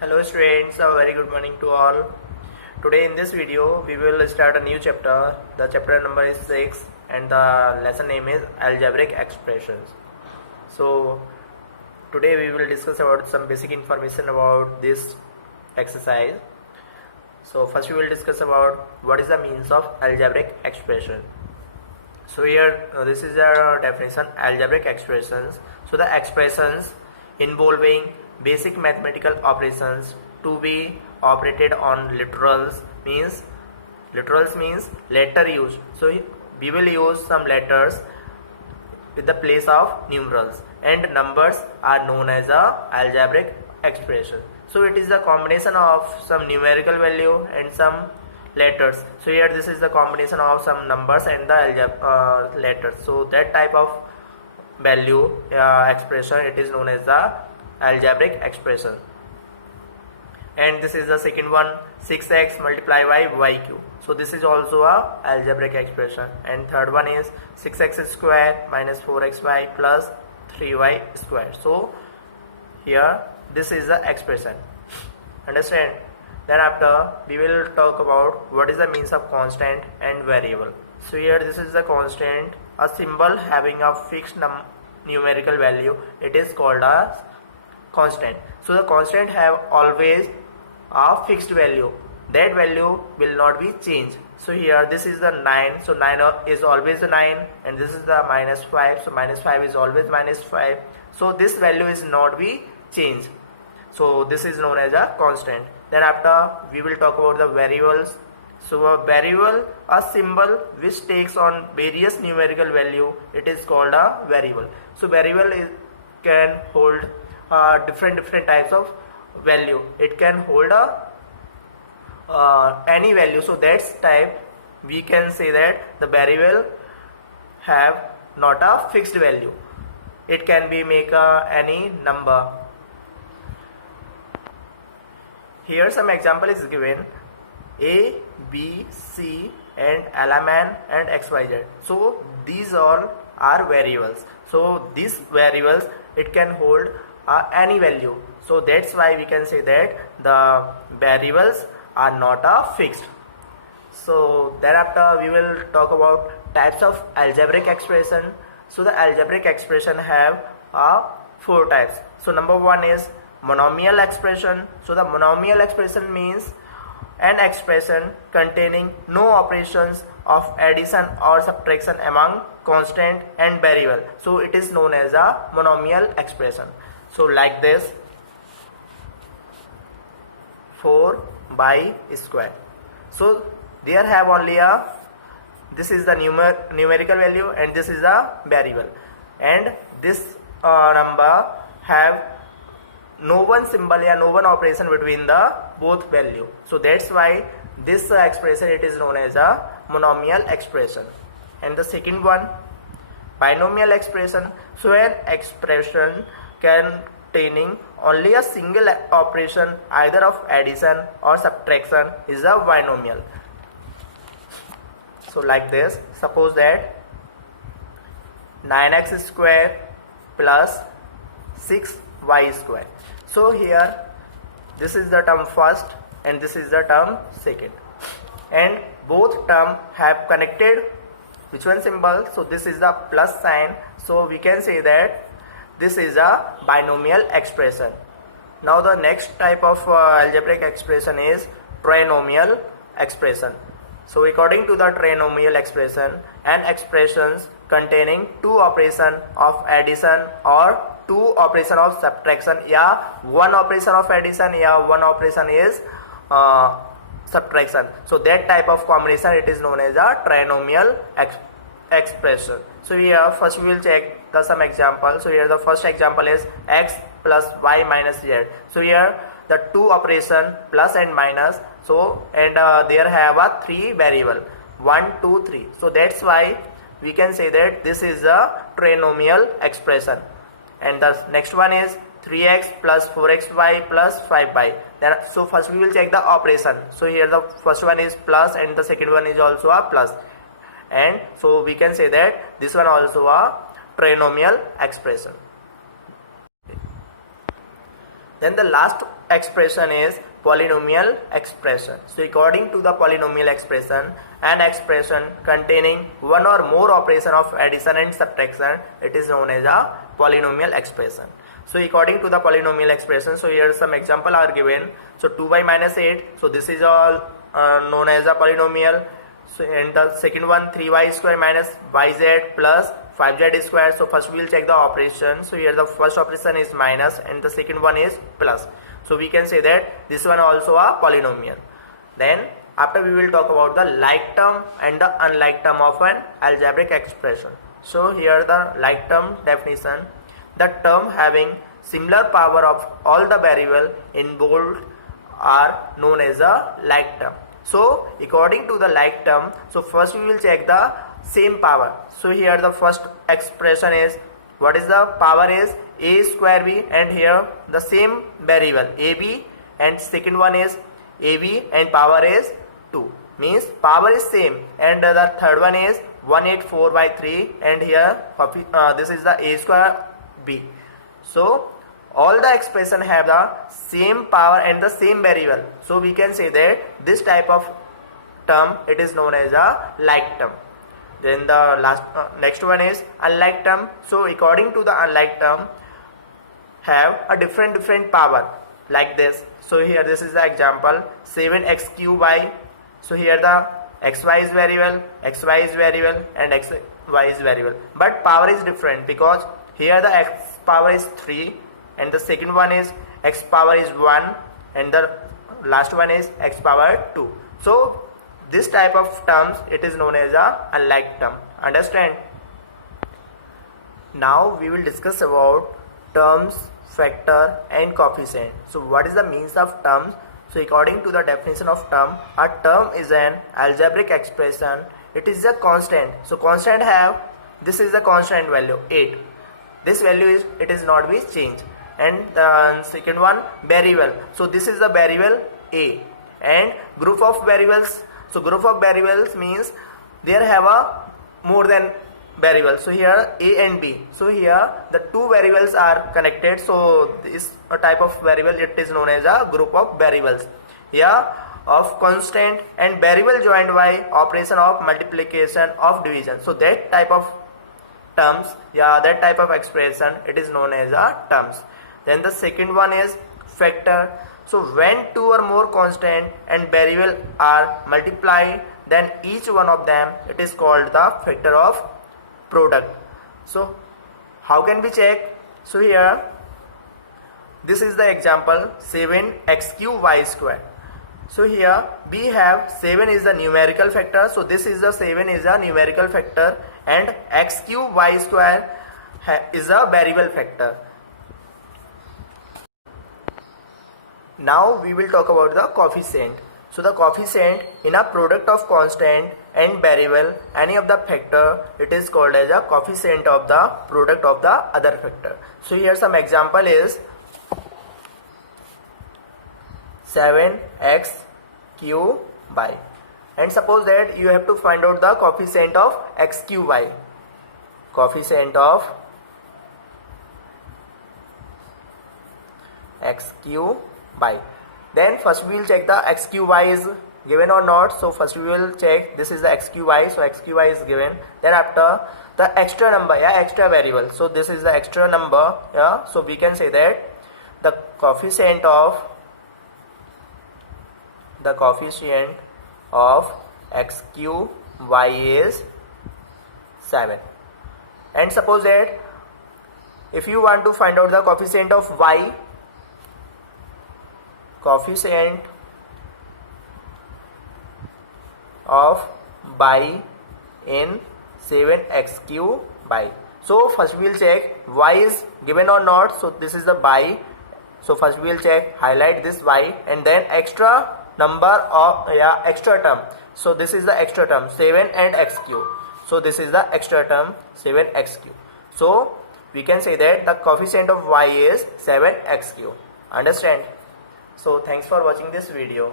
Hello students, a very good morning to all. Today in this video we will start a new chapter. The chapter number is 6 and the lesson name is algebraic expressions. So today we will discuss about some basic information about this exercise. So first we will discuss about what is the means of algebraic expression. So here this is a definition: algebraic expressions. So the expressions involving basic mathematical operations to be operated on literals means letter used. So we will use some letters with the place of numerals, and numbers are known as a algebraic expression. So it is the combination of some numerical value and some letters. So here this is the combination of some numbers and the letters. So that type of value expression, it is known as the algebraic expression. And this is the second one, 6x multiplied by y cube. So this is also a algebraic expression. And third one is 6x square minus 4xy plus 3y square. So here this is the expression. Understand? Then after we will talk about what is the means of constant and variable. So here this is the constant, a symbol having a fixed numerical value. It is called as constant. So the constant have always a fixed value. That value will not be changed. So here this is the 9. So 9 is always the 9, and this is the minus 5. So minus 5 is always minus 5. So this value is not be changed. So this is known as a constant. Then after we will talk about the variables. So a variable, a symbol which takes on various numerical value, it is called a variable. So variable can hold different types of value. It can hold any value. So that's type we can say that the variable have not a fixed value. It can be make any number. Here some example is given: a, b, c and lmn and xyz. So these all are variables. So these variables, it can hold any value. So that's why we can say that the variables are not fixed. So thereafter we will talk about types of algebraic expression. So the algebraic expression have 4 types. So number 1 is monomial expression. So the monomial expression means an expression containing no operations of addition or subtraction among constant and variable. So it is known as a monomial expression. So like this, 4 by square. So there have only this is the numerical value and this is a variable, and this number have no one symbol or no one operation between the both value. So that's why this expression, it is known as a monomial expression. And the second one, binomial expression. So an expression containing only a single operation either of addition or subtraction is a binomial. So like this, suppose that 9x square plus 6y square. So here this is the term first and this is the term second, and both term have connected which one symbol. So this is the plus sign. So we can say that this is a binomial expression. Now the next type of algebraic expression is trinomial expression. So according to the trinomial expression, an expressions containing 2 operation of addition or 2 operation of subtraction, yeah, 1 operation of addition, yeah, 1 operation is subtraction. So that type of combination, it is known as a trinomial expression. So here first we will check some example. So here the first example is x plus y minus z. So here the 2 operation plus and minus. So and there have 3 variable 1, 2, 3. So that's why we can say that this is a trinomial expression. And the next one is 3x plus 4xy plus 5y. Then so first we will check the operation. So here the first one is plus and the second one is also a plus, and so we can say that this one also a trinomial expression. Then the last expression is polynomial expression. So according to the polynomial expression, an expression containing one or more operation of addition and subtraction, it is known as a polynomial expression. So according to the polynomial expression, so here some example are given. So 2y minus 8, so this is all known as a polynomial. So and the second one, 3y square minus yz plus 5z square. So first we will check the operation. So here the first operation is minus and the second one is plus. So we can say that this one also a polynomial. Then after we will talk about the like term and the unlike term of an algebraic expression. So here the like term definition: the term having similar power of all the variable involved are known as a like term. So according to the like term, so first we will check the same power. So here the first expression is, what is the power is a square b, and here the same variable ab, and second one is ab and power is 2, means power is same, and the third one is 184 by 3, and here this is the a square b. So all the expression have the same power and the same variable. So we can say that this type of term, it is known as a like term. Then the next one is unlike term. So according to the unlike term, have a different power like this. So here this is the example, 7x cube y. So here the xy is variable, xy is variable, and xy is variable, but power is different because here the x power is 3 and the second one is x power is 1 and the last one is x power 2. So this type of terms, it is known as a unlike term. Understand? Now we will discuss about terms, factor and coefficient. So what is the means of terms? So according to the definition of term, a term is an algebraic expression. It is a constant. So constant have, this is the constant value 8. This value is, it is not be changed. And the second one, variable. So this is the variable a, and group of variables. So group of variables means there have a more than variable. So here a and b. So here the two variables are connected. So this type of variable, it is known as a group of variables. Here of constant and variable joined by operation of multiplication of division. So that type of terms, that type of expression, it is known as a terms. Then the second one is factor. So when two or more constant and variable are multiplied, then each one of them, it is called the factor of product. So how can we check? So here this is the example, 7x cube y square. So here we have 7 is the numerical factor. So this is the 7 is a numerical factor, and x cube y square is a variable factor. Now we will talk about the coefficient. So the coefficient in a product of constant and variable, any of the factor, it is called as a coefficient of the product of the other factor. So here some example is 7x cube y, and suppose that you have to find out the coefficient of x cube y. Coefficient of x cube y. Then first we will check the x cube y is given or not. So first we will check, this is the x cube y. So x cube y is given. Then after the extra number, extra variable. So this is the extra number. So we can say that the coefficient of x cube y is 7. And suppose that if you want to find out the coefficient of y, coefficient of y in 7x cube y. So first we will check y is given or not. So this is the y. So first we will check, highlight this y, and then extra number of extra term. So this is the extra term, 7 and x cube. So this is the extra term, 7x cube. So we can say that the coefficient of y is 7x cube. Understand? So thanks for watching this video.